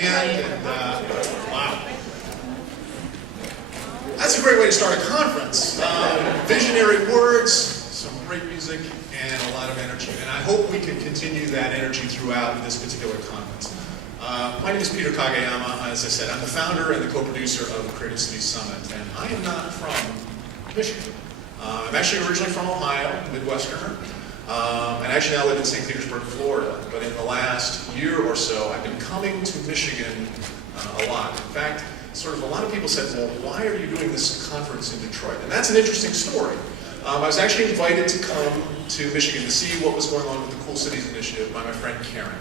Wow. That's a great way to start a conference. Visionary words, some great music, and a lot of energy. And I hope we can continue that energy throughout this particular conference. My name is Peter Kageyama. As I said, I'm the founder and the co-producer of the Creative Cities Summit. And I am not from Michigan. I'm actually originally from Ohio, Midwesterner. And actually now I live in St. Petersburg, Florida. But in the last year or so, I've been coming to Michigan a lot. In fact, sort of a lot of people said, well, why are you doing this conference in Detroit? And that's an interesting story. I was actually invited to come to Michigan to see what was going on with the Cool Cities Initiative by my friend Karen.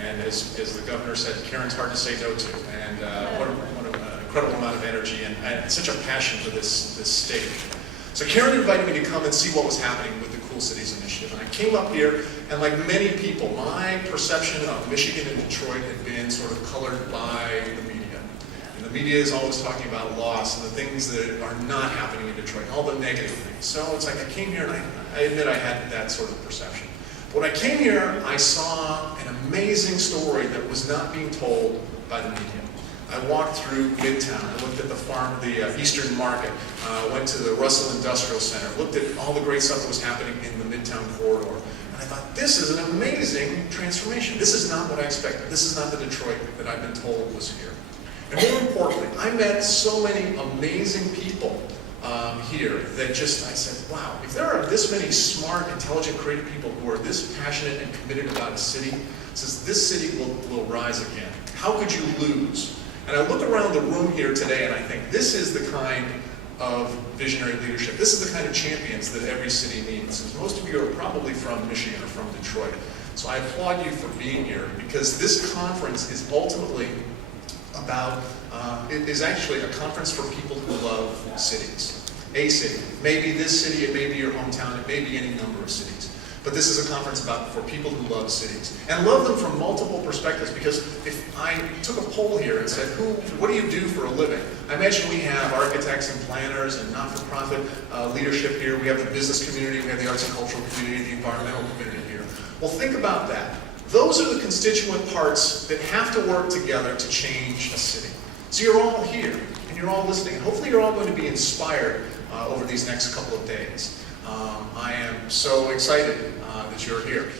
And as the governor said, Karen's hard to say no to. And what an incredible amount of energy and such a passion for this state. So Karen invited me to come and see what was happening with the Cool Cities Initiative. And I came up here, and like many people, my perception of Michigan and Detroit had been sort of colored by the media. And the media is always talking about loss and the things that are not happening in Detroit, all the negative things. So it's like I came here, and I admit I had that sort of perception. When I came here, I saw an amazing story that was not being told by the media. I walked through Midtown, I looked at the Eastern Market, went to the Russell Industrial Center, looked at all the great stuff that was happening in the Midtown corridor, and I thought, this is an amazing transformation. This is not what I expected. This is not the Detroit that I've been told was here. And more importantly, I met so many amazing people here that I said, wow, if there are this many smart, intelligent, creative people who are this passionate and committed about a city, says this city will rise again. How could you lose? And I look around the room here today and I think this is the kind of visionary leadership. This is the kind of champions that every city needs. Because most of you are probably from Michigan or from Detroit. So I applaud you for being here because this conference is ultimately about, it is actually a conference for people who love cities. A city. Maybe this city, it may be your hometown, it may be any number of cities. But this is a conference for people who love cities. And love them from multiple perspectives, because if I took a poll here and said, what do you do for a living? I imagine we have architects and planners and not-for-profit leadership here. We have the business community, we have the arts and cultural community, the environmental community here. Well, think about that. Those are the constituent parts that have to work together to change a city. So you're all here, and you're all listening. And hopefully you're all going to be inspired over these next couple of days. I am so excited that you're here.